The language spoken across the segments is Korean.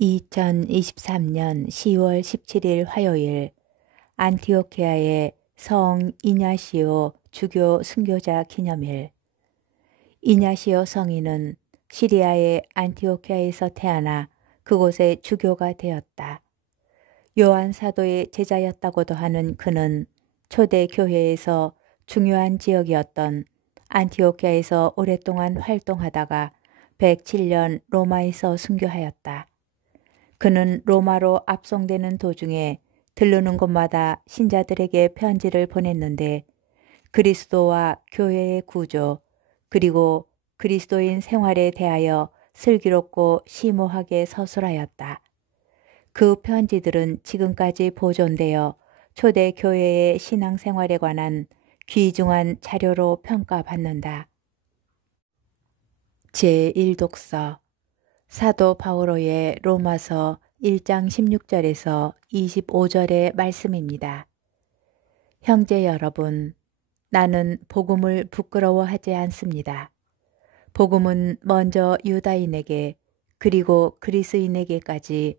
2023년 10월 17일 화요일 안티오키아의 성 이냐시오 주교 순교자 기념일. 이냐시오 성인은 시리아의 안티오키아에서 태어나 그곳의 주교가 되었다. 요한 사도의 제자였다고도 하는 그는 초대 교회에서 중요한 지역이었던 안티오키아에서 오랫동안 활동하다가 107년 로마에서 순교하였다. 그는 로마로 압송되는 도중에 들르는 곳마다 신자들에게 편지를 보냈는데 그리스도와 교회의 구조 그리고 그리스도인 생활에 대하여 슬기롭고 심오하게 서술하였다. 그 편지들은 지금까지 보존되어 초대 교회의 신앙생활에 관한 귀중한 자료로 평가받는다. 제1독서 사도 바오로의 로마서 1장 16절에서 25절의 말씀입니다. 형제 여러분, 나는 복음을 부끄러워하지 않습니다. 복음은 먼저 유다인에게 그리고 그리스인에게까지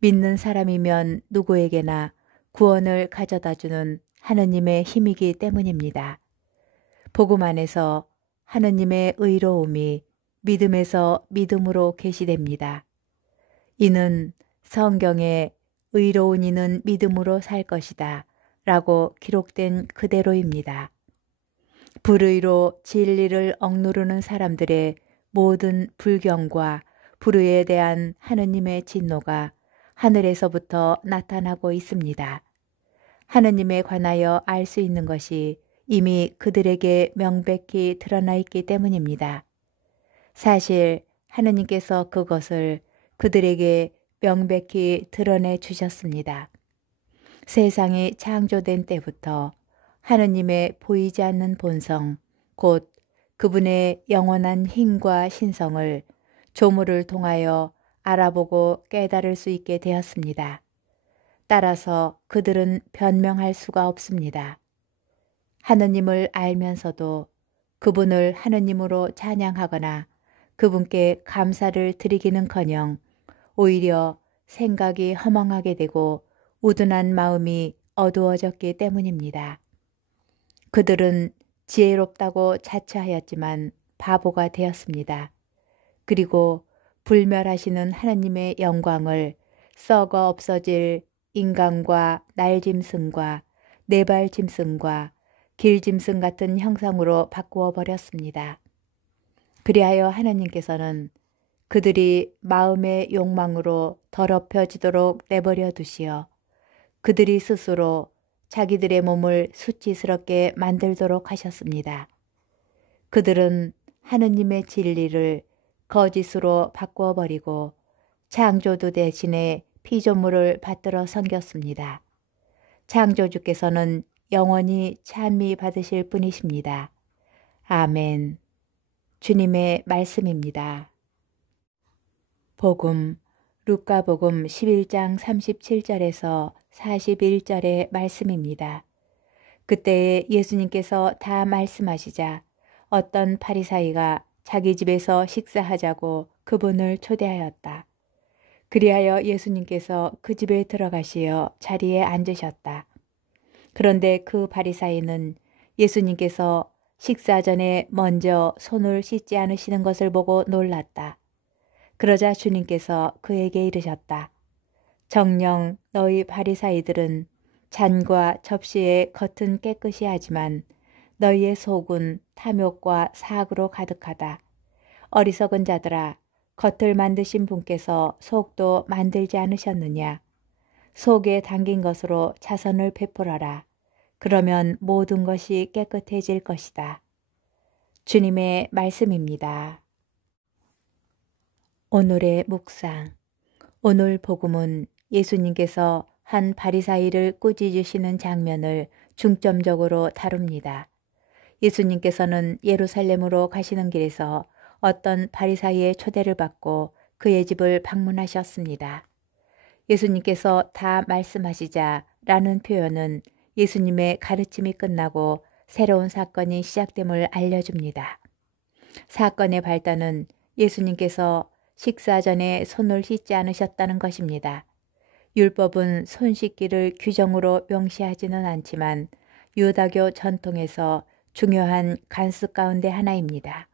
믿는 사람이면 누구에게나 구원을 가져다주는 하느님의 힘이기 때문입니다. 복음 안에서 하느님의 의로움이 믿음에서 믿음으로 계시됩니다. 이는 성경에 의로운 이는 믿음으로 살 것이다 라고 기록된 그대로입니다. 불의로 진리를 억누르는 사람들의 모든 불경과 불의에 대한 하느님의 진노가 하늘에서부터 나타나고 있습니다. 하느님에 관하여 알 수 있는 것이 이미 그들에게 명백히 드러나 있기 때문입니다. 사실 하느님께서 그것을 그들에게 명백히 드러내 주셨습니다. 세상이 창조된 때부터 하느님의 보이지 않는 본성, 곧 그분의 영원한 힘과 신성을 조물을 통하여 알아보고 깨달을 수 있게 되었습니다. 따라서 그들은 변명할 수가 없습니다. 하느님을 알면서도 그분을 하느님으로 찬양하거나 그분께 감사를 드리기는커녕 오히려 생각이 허망하게 되고 우둔한 마음이 어두워졌기 때문입니다. 그들은 지혜롭다고 자처하였지만 바보가 되었습니다. 그리고 불멸하시는 하느님의 영광을 썩어 없어질 인간과 날짐승과 네발짐승과 길짐승 같은 형상으로 바꾸어 버렸습니다. 그리하여 하나님께서는 그들이 마음의 욕망으로 더럽혀지도록 내버려 두시어 그들이 스스로 자기들의 몸을 수치스럽게 만들도록 하셨습니다. 그들은 하느님의 진리를 거짓으로 바꾸어 버리고 창조주 대신에 피조물을 받들어 섬겼습니다. 창조주께서는 영원히 찬미 받으실 분이십니다. 아멘. 주님의 말씀입니다. 복음, 루카복음 11장 37절에서 41절의 말씀입니다. 그때에 예수님께서 다 말씀하시자 어떤 바리사이가 자기 집에서 식사하자고 그분을 초대하였다. 그리하여 예수님께서 그 집에 들어가시어 자리에 앉으셨다. 그런데 그 바리사이는 예수님께서 식사 전에 먼저 손을 씻지 않으시는 것을 보고 놀랐다. 그러자 주님께서 그에게 이르셨다. 정녕 너희 바리사이들은 잔과 접시의 겉은 깨끗이 하지만 너희의 속은 탐욕과 사악으로 가득하다. 어리석은 자들아, 겉을 만드신 분께서 속도 만들지 않으셨느냐? 속에 담긴 것으로 자선을 베풀어라. 그러면 모든 것이 깨끗해질 것이다. 주님의 말씀입니다. 오늘의 묵상. 오늘 복음은 예수님께서 한 바리사이를 꾸짖으시는 장면을 중점적으로 다룹니다. 예수님께서는 예루살렘으로 가시는 길에서 어떤 바리사이의 초대를 받고 그의 집을 방문하셨습니다. 예수님께서 다 말씀하시자 라는 표현은 예수님의 가르침이 끝나고 새로운 사건이 시작됨을 알려줍니다. 사건의 발단은 예수님께서 식사 전에 손을 씻지 않으셨다는 것입니다. 율법은 손 씻기를 규정으로 명시하지는 않지만 유다교 전통에서 중요한 관습 가운데 하나입니다.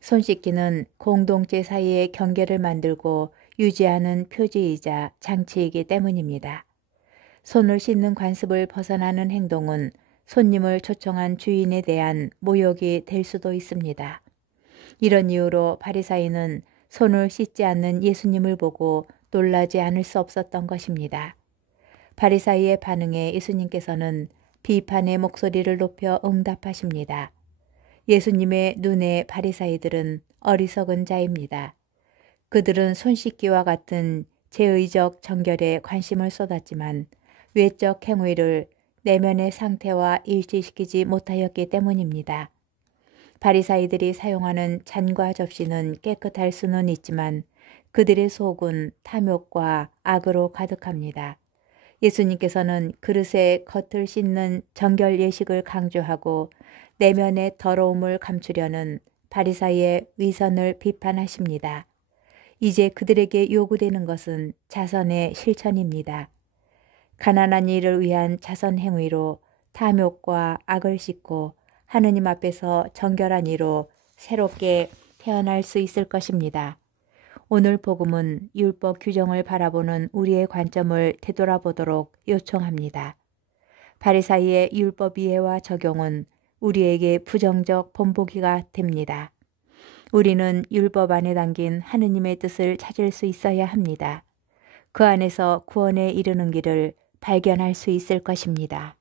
손 씻기는 공동체 사이의 경계를 만들고 유지하는 표지이자 장치이기 때문입니다. 손을 씻는 관습을 벗어나는 행동은 손님을 초청한 주인에 대한 모욕이 될 수도 있습니다. 이런 이유로 바리사이는 손을 씻지 않는 예수님을 보고 놀라지 않을 수 없었던 것입니다. 바리사이의 반응에 예수님께서는 비판의 목소리를 높여 응답하십니다. 예수님의 눈에 바리사이들은 어리석은 자입니다. 그들은 손 씻기와 같은 제의적 정결에 관심을 쏟았지만 외적 행위를 내면의 상태와 일치시키지 못하였기 때문입니다. 바리사이들이 사용하는 잔과 접시는 깨끗할 수는 있지만 그들의 속은 탐욕과 악으로 가득합니다. 예수님께서는 그릇의 겉을 씻는 정결 예식을 강조하고 내면의 더러움을 감추려는 바리사이의 위선을 비판하십니다. 이제 그들에게 요구되는 것은 자선의 실천입니다. 가난한 이를 위한 자선 행위로 탐욕과 악을 씻고 하느님 앞에서 정결한 이로 새롭게 태어날 수 있을 것입니다. 오늘 복음은 율법 규정을 바라보는 우리의 관점을 되돌아보도록 요청합니다. 바리사이의 율법 이해와 적용은 우리에게 부정적 본보기가 됩니다. 우리는 율법 안에 담긴 하느님의 뜻을 찾을 수 있어야 합니다. 그 안에서 구원에 이르는 길을 발견할 수 있을 것입니다.